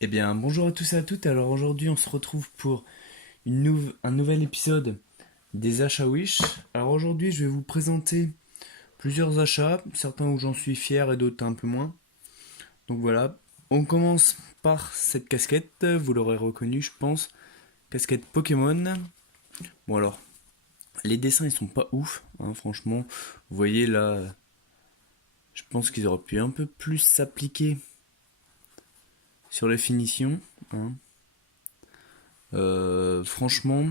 Eh bien, bonjour à tous et à toutes. Alors aujourd'hui, on se retrouve pour un nouvel épisode des achats Wish. Alors aujourd'hui, je vais vous présenter plusieurs achats, certains où j'en suis fier et d'autres un peu moins. Donc voilà, on commence par cette casquette, vous l'aurez reconnue, je pense, casquette Pokémon. Bon alors, les dessins ils sont pas ouf, hein, franchement. Vous voyez là, je pense qu'ils auraient pu un peu plus s'appliquer sur les finitions, hein. Franchement,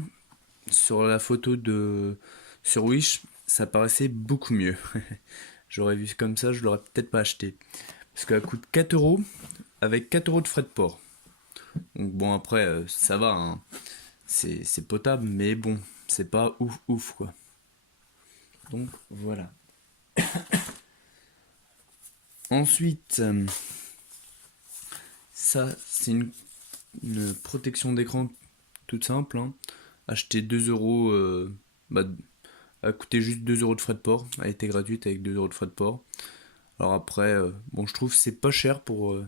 sur la photo de sur Wish, ça paraissait beaucoup mieux. J'aurais vu comme ça, je l'aurais peut-être pas acheté. Parce qu'elle coûte 4 euros avec 4 euros de frais de port. Donc bon, après, ça va, hein. C'est potable, mais bon, c'est pas ouf ouf quoi. Donc voilà. Ensuite, ça, c'est une protection d'écran toute simple, hein. Acheter 2 euros, bah, elle a coûté juste 2 euros de frais de port. Elle était gratuite avec 2 euros de frais de port. Alors après, bon, je trouve que c'est pas cher pour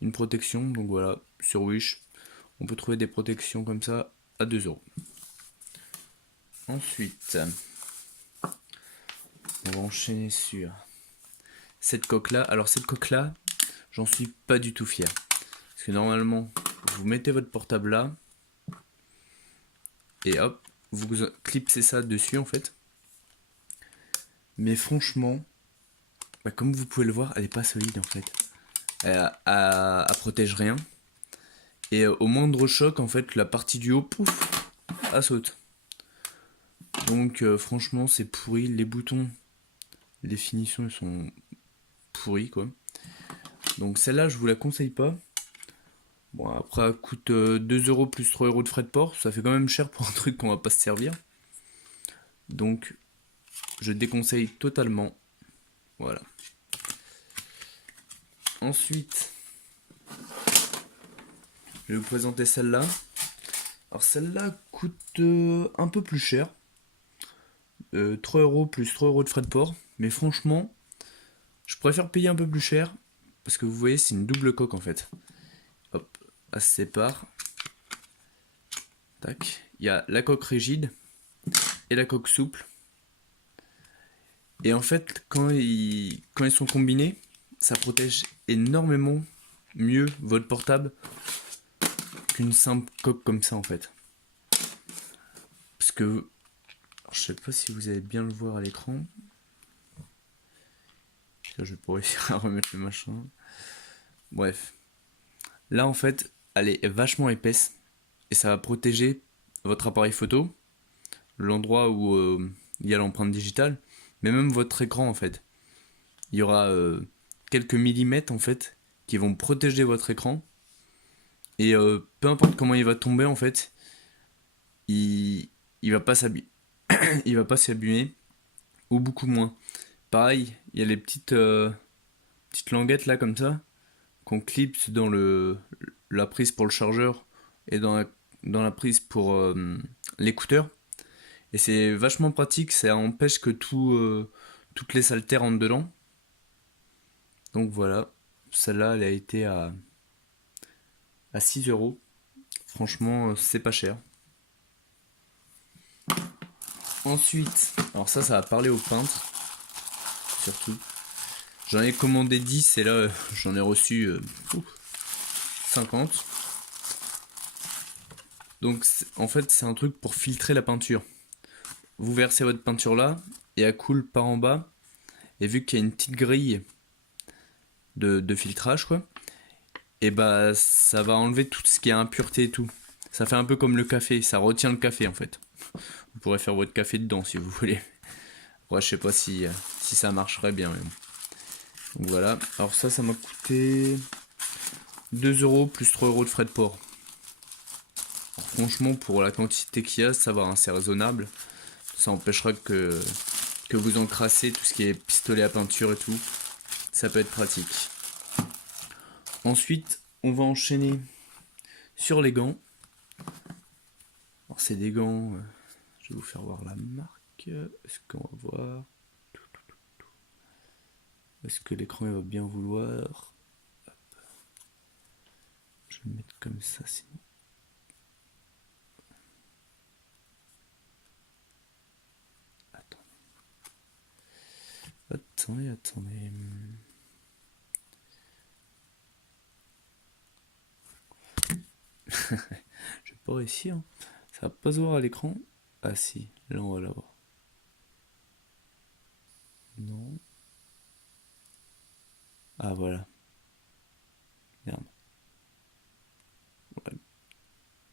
une protection. Donc voilà, sur Wish, on peut trouver des protections comme ça à 2 euros. Ensuite, on va enchaîner sur cette coque-là. Alors cette coque-là, j'en suis pas du tout fier. Parce que normalement, vous mettez votre portable là, et hop, vous clipsez ça dessus en fait. Mais franchement, bah, comme vous pouvez le voir, elle est pas solide en fait. Elle protège rien. Et au moindre choc, en fait, la partie du haut, pouf, elle saute. Donc franchement, c'est pourri. Les boutons, les finitions, ils sont pourris quoi. Donc celle-là, je vous la conseille pas. Bon, après, elle coûte 2 euros plus 3 euros de frais de port. Ça fait quand même cher pour un truc qu'on va pas se servir. Donc, je déconseille totalement. Voilà. Ensuite, je vais vous présenter celle-là. Alors, celle-là coûte un peu plus cher. 3 euros plus 3 euros de frais de port. Mais franchement, je préfère payer un peu plus cher. Parce que vous voyez, c'est une double coque en fait. Hop, elle se sépare. Tac. Il y a la coque rigide et la coque souple. Et en fait, quand ils sont combinés, ça protège énormément mieux votre portable qu'une simple coque comme ça en fait. Parce que, alors, je sais pas si vous allez bien le voir à l'écran. Là, je vais pas réussir à remettre le machin. Bref. Là en fait, elle est vachement épaisse et ça va protéger votre appareil photo, l'endroit où il y a l'empreinte digitale, mais même votre écran en fait. Il y aura quelques millimètres en fait qui vont protéger votre écran. Et peu importe comment il va tomber en fait, il, il va pas s'abîmer. Il va pas s'abîmer ou beaucoup moins. Pareil, il y a les petites languettes là comme ça qu'on clipse dans la prise pour le chargeur et dans la prise pour l'écouteur. Et c'est vachement pratique, ça empêche que toutes les saletés rentrent dedans. Donc voilà, celle-là elle a été à 6 euros. Franchement, c'est pas cher. Ensuite, alors ça va parler aux peintres, surtout. J'en ai commandé 10 et là, j'en ai reçu 50. Donc, en fait, c'est un truc pour filtrer la peinture. Vous versez votre peinture là, et elle coule par en bas. Et vu qu'il y a une petite grille de filtrage, quoi, et bah, ça va enlever tout ce qui est impureté et tout. Ça fait un peu comme le café, ça retient le café en fait. Vous pourrez faire votre café dedans si vous voulez. Ouais, je sais pas si ça marcherait bien. Mais bon. Donc voilà. Alors ça m'a coûté 2 euros plus 3 euros de frais de port. Alors, franchement, pour la quantité qu'il y a, ça va, hein, c'est raisonnable. Ça empêchera que vous encrassez tout ce qui est pistolet à peinture et tout. Ça peut être pratique. Ensuite, on va enchaîner sur les gants. Alors c'est des gants, je vais vous faire voir la marque. Est-ce qu'on va voir? Est-ce que l'écran va bien vouloir? Je vais le mettre comme ça sinon. Attendez. Je vais pas réussir. Ça va pas se voir à l'écran. Ah si, là on va l'avoir. Non. Ah voilà. Merde. Ouais.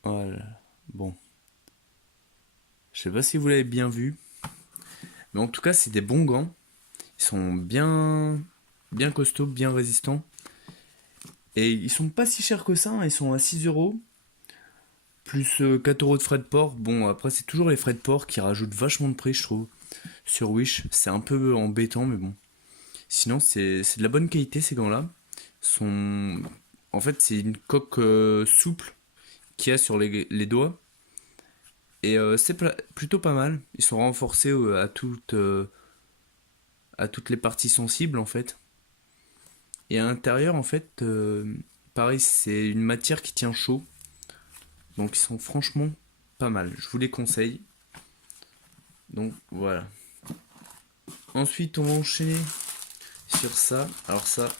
Voilà. Bon. Je sais pas si vous l'avez bien vu. Mais en tout cas, c'est des bons gants. Ils sont bien costauds, bien résistants. Et ils sont pas si chers que ça, hein. Ils sont à 6 euros. Plus 4 euros de frais de port. Bon, après, c'est toujours les frais de port qui rajoutent vachement de prix, je trouve. Sur Wish, c'est un peu embêtant, mais bon. Sinon, c'est de la bonne qualité, ces gants-là. Sont... En fait, c'est une coque souple qu'il y a sur les doigts. Et c'est plutôt pas mal. Ils sont renforcés à toutes les parties sensibles, en fait. Et à l'intérieur, en fait, pareil, c'est une matière qui tient chaud. Donc ils sont franchement pas mal. Je vous les conseille. Donc voilà. Ensuite, on va enchaîner sur ça. Alors ça,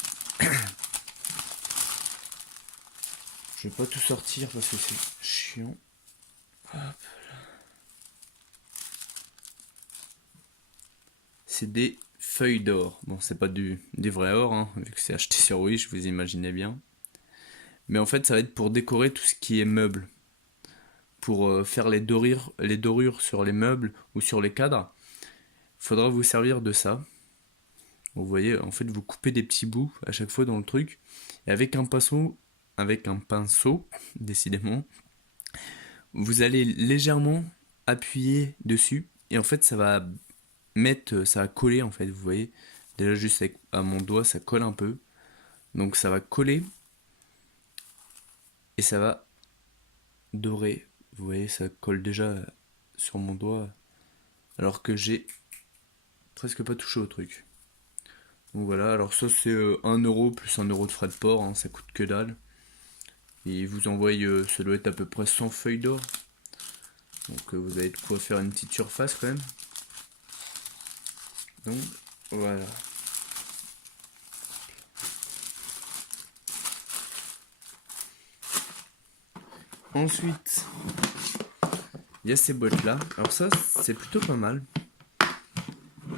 je vais pas tout sortir parce que c'est chiant. Hop. C'est des feuilles d'or. Bon, c'est pas des vrais or, hein, vu que c'est acheté sur Wish, vous imaginez bien. Mais en fait, ça va être pour décorer tout ce qui est meubles. Pour faire les dorures sur les meubles ou sur les cadres. Il faudra vous servir de ça. Vous voyez, en fait, vous coupez des petits bouts à chaque fois dans le truc. Et avec un pinceau, décidément, vous allez légèrement appuyer dessus. Et en fait, ça va coller, en fait, vous voyez. Déjà, juste à mon doigt, ça colle un peu. Donc, ça va coller. Et ça va dorer. Vous voyez, ça colle déjà sur mon doigt. Alors que j'ai presque pas touché au truc. Donc voilà, alors ça c'est 1 euro plus 1 euro de frais de port, hein, ça coûte que dalle. Et ils vous envoient, ça doit être à peu près 100 feuilles d'or. Donc vous avez de quoi faire une petite surface quand même. Donc voilà. Ensuite, il y a ces boîtes là. Alors ça c'est plutôt pas mal.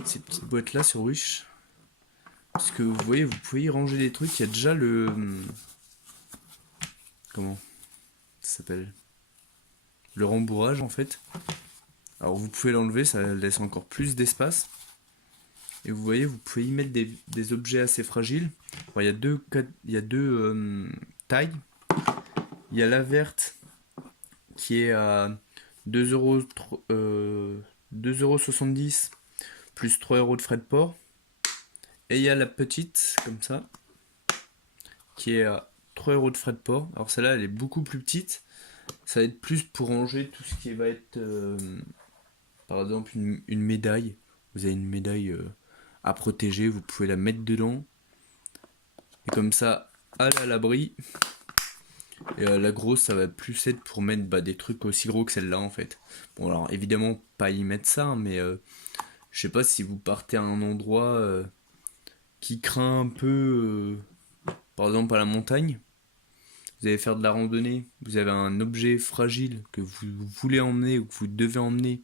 Ces petites boîtes là sur Wish. Parce que vous voyez, vous pouvez y ranger des trucs. Il y a déjà le... Comment ça s'appelle? Le rembourrage en fait. Alors vous pouvez l'enlever, ça laisse encore plus d'espace. Et vous voyez, vous pouvez y mettre des objets assez fragiles. Bon, il y a deux tailles. Il y a la verte qui est à 2 euros, 2,70 € plus 3 euros de frais de port. Et il y a la petite, comme ça, qui est à 3 euros de frais de port. Alors celle-là, elle est beaucoup plus petite. Ça va être plus pour ranger tout ce qui va être, par exemple, une médaille. Vous avez une médaille à protéger, vous pouvez la mettre dedans. Et comme ça, elle est à l'abri. Et la grosse, ça va plus être pour mettre des trucs aussi gros que celle-là en fait. Bon, alors évidemment, pas y mettre ça, mais je sais pas si vous partez à un endroit qui craint un peu, par exemple à la montagne. Vous allez faire de la randonnée, vous avez un objet fragile que vous voulez emmener ou que vous devez emmener.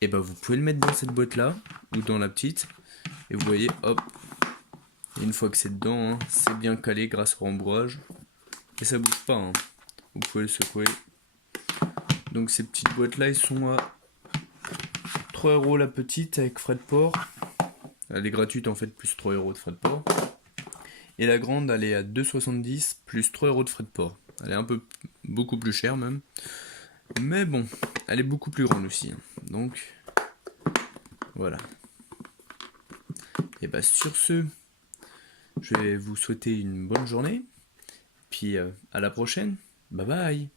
Et bah, vous pouvez le mettre dans cette boîte-là ou dans la petite. Et vous voyez, hop, et une fois que c'est dedans, hein, c'est bien calé grâce au rembourrage. Et ça bouge pas, hein. Vous pouvez le secouer. Donc ces petites boîtes là, ils sont à 3 euros la petite avec frais de port. Elle est gratuite en fait, plus 3 euros de frais de port. Et la grande, elle est à 2,70 plus 3 euros de frais de port. Elle est beaucoup plus chère même. Mais bon, elle est beaucoup plus grande aussi, hein. Donc voilà. Et bah sur ce, je vais vous souhaiter une bonne journée. Puis à la prochaine. Bye bye.